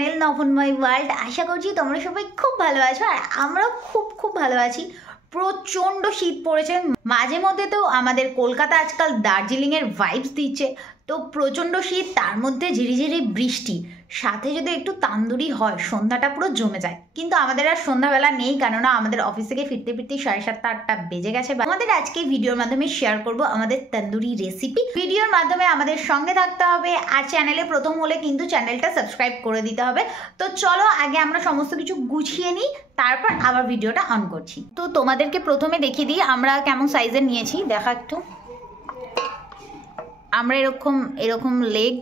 Channel নভনময় world. আশা করছি তোমরা সবাই খুব ভালো আছো আর আমরাও খুব ভালো আছি। প্রচণ্ড শীত পড়েছে, মাঝে মধ্যে তো আমাদের কলকাতা আজকাল দার্জিলিংয়ের ভাইবস দিচ্ছে। তো প্রচণ্ড শীত, তার মধ্যে ঝিরিঝিরি বৃষ্টি, সাথে যদি একটু তান্দুরি হয় সন্ধ্যাটা পুরো জমে যায়। কিন্তু আমাদের আর সন্ধ্যাবেলা নেই, কেননা আমাদের অফিস থেকে ফিরতে ফিরতে 7:30-8টা বেজে গেছে। আমাদের আজকে ভিডিওর মাধ্যমে শেয়ার করব আমাদের তন্দুরি রেসিপি। ভিডিওর মাধ্যমে আমাদের সঙ্গে থাকতে হবে আর চ্যানেলে প্রথম হলে কিন্তু চ্যানেলটা সাবস্ক্রাইব করে দিতে হবে। তো চলো আগে আমরা সমস্ত কিছু গুছিয়ে নিই, তারপর আবার ভিডিওটা অন করছি। তো তোমাদেরকে প্রথমে দেখিয়ে দিই আমরা কেমন সাইজের নিয়েছি। দেখা একটু, আমরা এরকম লেগ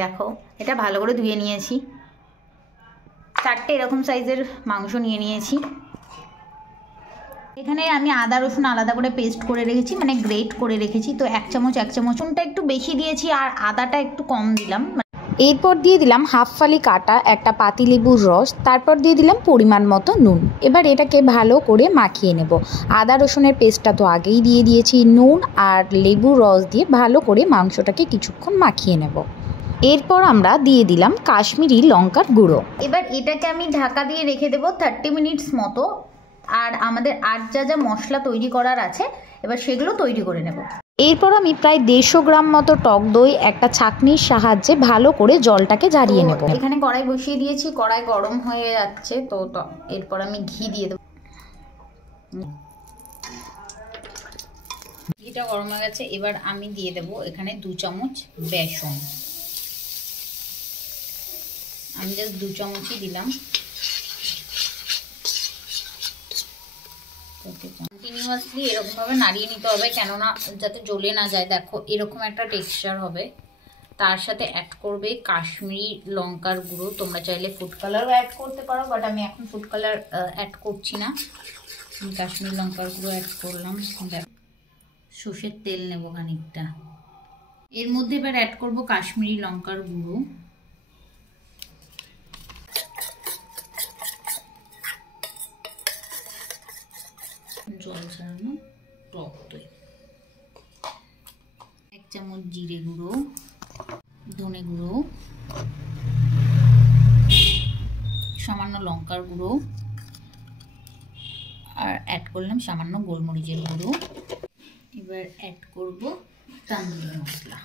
দেখো, এটা ভালো করে ধুয়ে নিয়েছি। 4টে এরকম সাইজের মাংস নিয়ে নিয়েছি। এখানে আমি আদা রসুন আলাদা করে পেস্ট করে রেখেছি, মানে গ্রেট করে রেখেছি। তো 1 চামচ রসুনটা একটু বেশি দিয়েছি আর আদাটা একটু কম দিলাম। এরপর দিয়ে দিলাম হাফ ফালি কাটা একটা পাতিলেবুর রস, তারপর দিয়ে দিলাম পরিমাণ মতো নুন। এবার এটাকে ভালো করে মাখিয়ে নেব। আদা রসুনের পেস্টটা তো আগেই দিয়ে দিয়েছি, নুন আর লেবুর রস দিয়ে ভালো করে মাংসটাকে কিছুক্ষণ মাখিয়ে নেব। এরপর আমরা দিয়ে দিলাম কাশ্মীরি লঙ্কার গুঁড়ো। এবার এটাকে আমি ঢাকা দিয়ে রেখে দেবো 30 মিনিটস মতো। আর আমাদের আর যা মশলা তৈরি করার আছে এবার সেগুলো তৈরি করে নেব। এরপর আমি প্রায় 150 গ্রাম মতো টক দই একটা ছাঁকনির সাহায্যে ভালো করে জলটাকে ঝারিয়ে নেব। এখানে কড়াই বসিয়ে দিয়েছি, কড়াই গরম হয়ে যাচ্ছে। তো এরপর আমি ঘি দিয়ে দেবো। ঘিটা গরম হয়ে গেছে, এবার আমি দিয়ে দেব এখানে 2 চামচ বেসন। আমি জাস্ট 2 চামচই দিলাম। কন্টিনিউয়াসলি এরকমভাবে নাড়িয়ে নিতে হবে, কেননা যাতে জ্বলে না যায়। দেখো এরকম একটা টেক্সচার হবে। তার সাথে অ্যাড করবে কাশ্মীরি লঙ্কার গুঁড়ো। তোমরা চাইলে ফুড কালারও অ্যাড করতে পারো, বাট আমি এখন ফুড কালার অ্যাড করছি না। আমি কাশ্মীরি লঙ্কার গুঁড়ো অ্যাড করলাম। সর্ষের তেল নেব খানিকটা। এর মধ্যে এবার অ্যাড করব কাশ্মীরি লঙ্কার গুঁড়ো। জল ছাড়ানো টক দই, 1 চামচ জিরে গুঁড়ো, ধনে গুঁড়ো, সামান্য লঙ্কার গুঁড়ো, আর অ্যাড করলাম সামান্য গোলমরিচের গুঁড়ো। এবার অ্যাড করব তন্দুরি মশলা।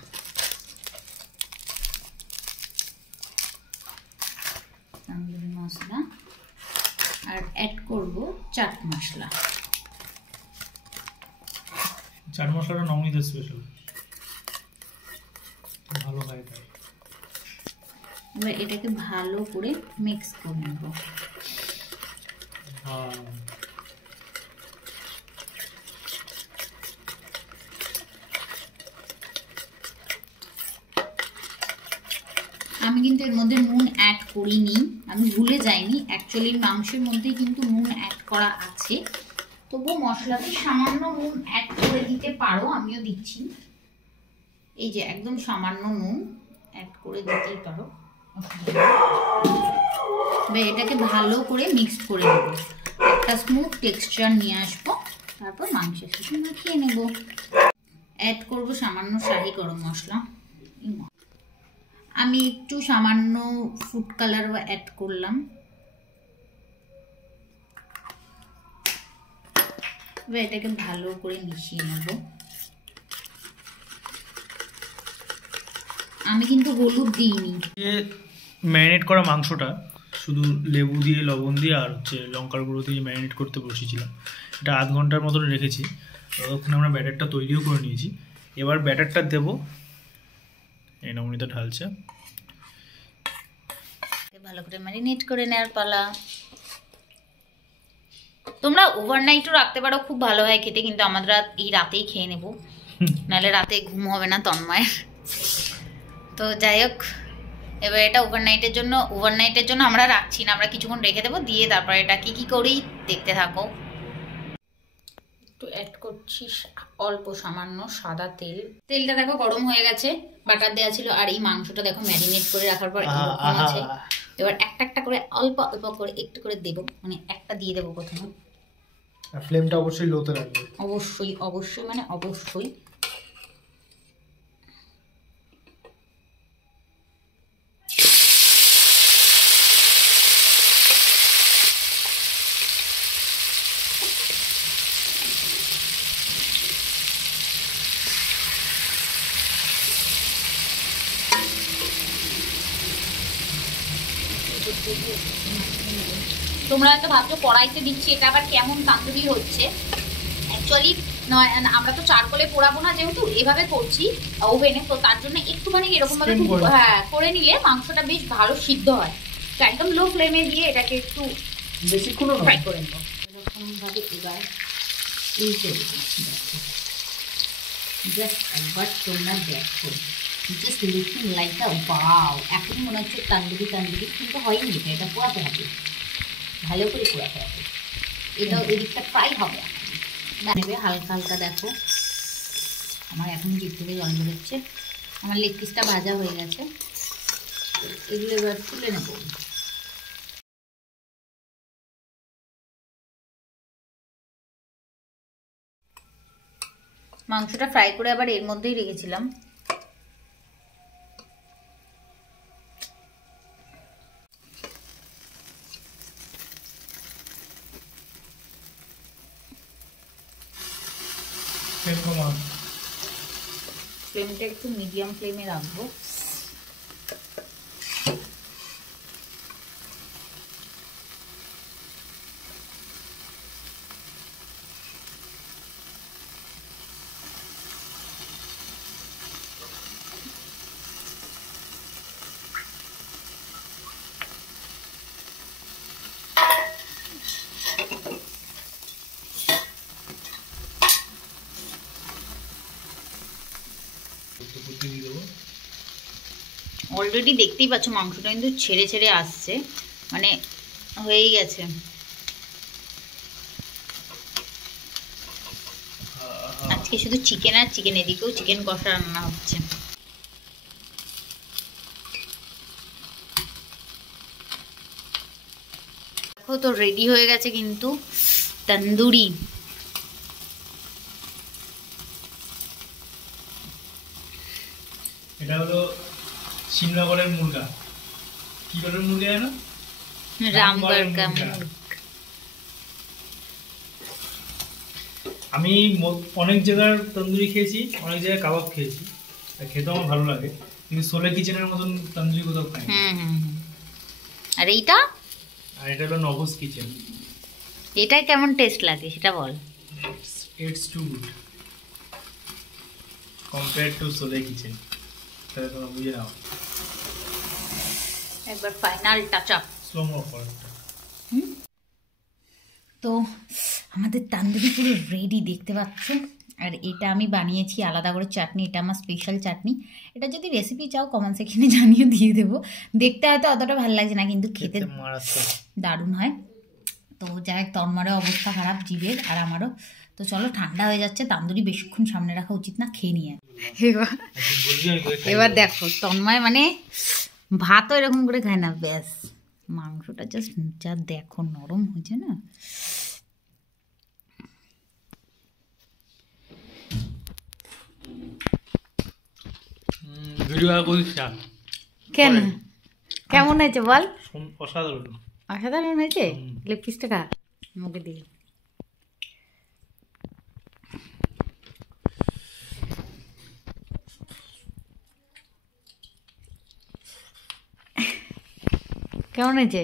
আর অ্যাড করব চাট মশলা। চাট মশলাটা নবনীতের স্পেশাল, ভালো হয় তাই। এবার এটাকে ভালো করে মিক্স করে নেব। আমি কিন্তু এর মধ্যে নুন অ্যাড করিনি, আমি ভুলে যাইনি। অ্যাকচুয়ালি মাংসের মধ্যেই কিন্তু নুন অ্যাড করা আছে, তবুও মশলাতে সামান্য নুন অ্যাড করে দিতে পারো, আমিও দিচ্ছি। এই যে একদম সামান্য নুন অ্যাড করে দিতেই পারো। এটাকে ভালো করে মিক্সড করে নেব, একটা স্মুথ টেক্সচার নিয়ে আসবো। তারপর মাংসের সাথে মাখিয়ে নেব। অ্যাড করব সামান্য শাহি গরম মশলা। আমি একটু সামান্য ফুড কালারও অ্যাড করলাম। এবার এটাকে ভালো করে মিশিয়ে নেব। আমি কিন্তু হলুদ দিইনি। ম্যারিনেট করা মাংসটা শুধু লেবু দিয়ে, লবণ দিয়ে আর লঙ্কার গুঁড়ো দিয়ে ম্যারিনেট করতে বসিয়েছিলাম। এটা আধ ঘন্টার মতন রেখেছি। ততক্ষণে আমরা ব্যাটারটা তৈরিও করে নিয়েছি। এবার ব্যাটারটা দেব, এই নবনীতা ঢালছে। ভালো করে ম্যারিনেট করে নেওয়ার পালা। তোমরা ওভারনাইটও রাখতে পারো, খুব ভালো হয় খেতে। কিন্তু আমরা এই রাতেই খেয়ে নেব, নাহলে রাতে ঘুম হবে না তন্ময়ের। তো যাই হোক, এবার এটা ওভারনাইটের জন্য আমরা রাখছি না, আমরা কিছুক্ষণ রেখে দেবো। দিয়ে তারপর এটা কি করি দেখতে থাকো। একটু অ্যাড করছি অল্প সামান্য সাদা তেল। তেলটা দেখো গরম হয়ে গেছে, বাটার দেওয়া ছিল। আর এই মাংসটা দেখো ম্যারিনেট করে রাখার পর এরকম আছে। এবার একটা করে অল্প করে একটু করে দেবো, মানে একটা দিয়ে দেবো প্রথমে। আর ফ্লেমটা অবশ্যই লোতে রাখবে। অবশ্যই মানে অবশ্যই। তোমরা হয়তো ভাবছো কড়াইতে দিচ্ছি, এটা আবার কেমন তান্দুরি হচ্ছে। অ্যাকচুয়ালি নয়, আমরা তো চারকোলে পোড়াবো না, যেহেতু এভাবে করছি ওভেনে, তো তার জন্য একটুখানি এরকম ভাবে করে নিলে মাংসটা বেশ ভালো সিদ্ধ হয়। তো একদম লো ফ্লেমে দিয়ে এটাকে একটু বেশিক্ষণ ফ্রাই করে নেবো। এরকম ভাবে এবার জাস্ট একবার তোমরা দেখো, জাস্ট লুকিং লাইক আ ওয়াও। এখনই মনে হচ্ছে তান্দুরি তান্দুরি, কিন্তু হয়নি, এটা পোড়াতে হবে, ভালো করে পোড়াতে হবে। এটাও এদিকটা ফ্রাই হবে, নেবে হালকা হালকা। দেখো আমার এখন জিভ থেকে জল বেরোচ্ছে। আমার লেগ পিসটা ভাজা হয়ে গেছে, এগুলো এবার তুলে নেব। মাংসটা ফ্রাই করে আবার এর মধ্যেই রেখেছিলাম। ফ্লেমটা একটু মিডিয়াম ফ্লেমে রাখবো। অলরেডি দেখতেই পাচ্ছ মাংসটা কিন্তু ছেড়ে ছেড়ে আসছে, মানে হয়েই গেছে। আজকে শুধু চিকেন আর চিকেন, এদিকেও চিকেন কষা রান্না হচ্ছে। দেখো তো রেডি হয়ে গেছে কিন্তু তন্দুরি। এটা হলো শ্রীনগরের মুরগা। কি করে মুরগা জানো? রামগড় কা মুরগা। আমি অনেক জায়গার তন্দুরি খেয়েছি, অনেক জায়গায় কাবাব খেয়েছি, খেতে আমার ভালো লাগে, কিন্তু সোলে কিচেনের মতন তন্দুরি কোথাও খাই। আর এইটা? আর এটা হলো নভোস কিচেন। এটা কেমন টেস্ট লাগে সেটা বল। It's too good compare to সোলে কিচেন। তাহলে তোমরা বুঝে নাও। একবার final touch up slow mo করো। তো আমাদের তান্দুরি পুরো রেডি দেখতে পাচ্ছ। আর এটা আমি বানিয়েছি আলাদা করে চাটনি, এটা আমার স্পেশাল চাটনি। এটা যদি রেসিপি চাও কমেন্ট সেকশনে জানিয়ে দিয়ে দেবো। দেখতে হয়তো অতটা ভালো লাগছে না, কিন্তু খেতে দারুণ হয়। তো যাই হোক, তন্মারও অবস্থা খারাপ জিভের আর আমারও। তো চলো, ঠান্ডা হয়ে যাচ্ছে, তান্দুরি বেশিক্ষণ সামনে রাখা উচিত না, খেয়ে নিয়ে। এবার দেখো তন্ময় মানে ভাতও এরকম করে খায় না, ব্যাস মাংসটা জাস্ট যা দেখো নরম হয়েছে না। কেন কেমন হয়েছে বল? অসাধারণ। অসাধারণ হয়েছে। লেগ পিসটা খা, মুখে দিয়ে। কেমন হয়েছে?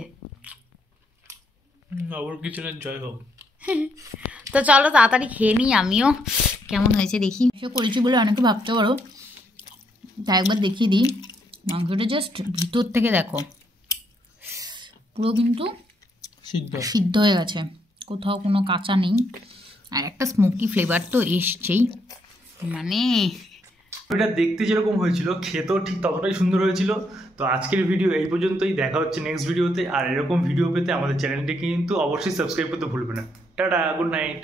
নগর কিচেনের জয় হোক। তো চলো তাড়াতাড়ি খেয়ে নিই, আমিও কেমন হয়েছে দেখি। করেছি বলে অনেকে ভাবতে পারো, তাই একবার দেখিয়ে দিই। মাংসটা জাস্ট ভিতর থেকে দেখো পুরো কিন্তু সিদ্ধ হয়ে গেছে, কোথাও কোনো কাঁচা নেই। আর একটা স্মোকি ফ্লেভার তো এসছেই, মানে এটা দেখতে যেরকম হয়েছিল খেতেও ঠিক ততটাই সুন্দর হয়েছিল। তো আজকের ভিডিও এই পর্যন্তই, দেখা হচ্ছে নেক্সট ভিডিওতে। আর এরকম ভিডিও পেতে আমাদের চ্যানেলটিকে কিন্তু অবশ্যই সাবস্ক্রাইব করতে ভুলবে না। Tata, good night.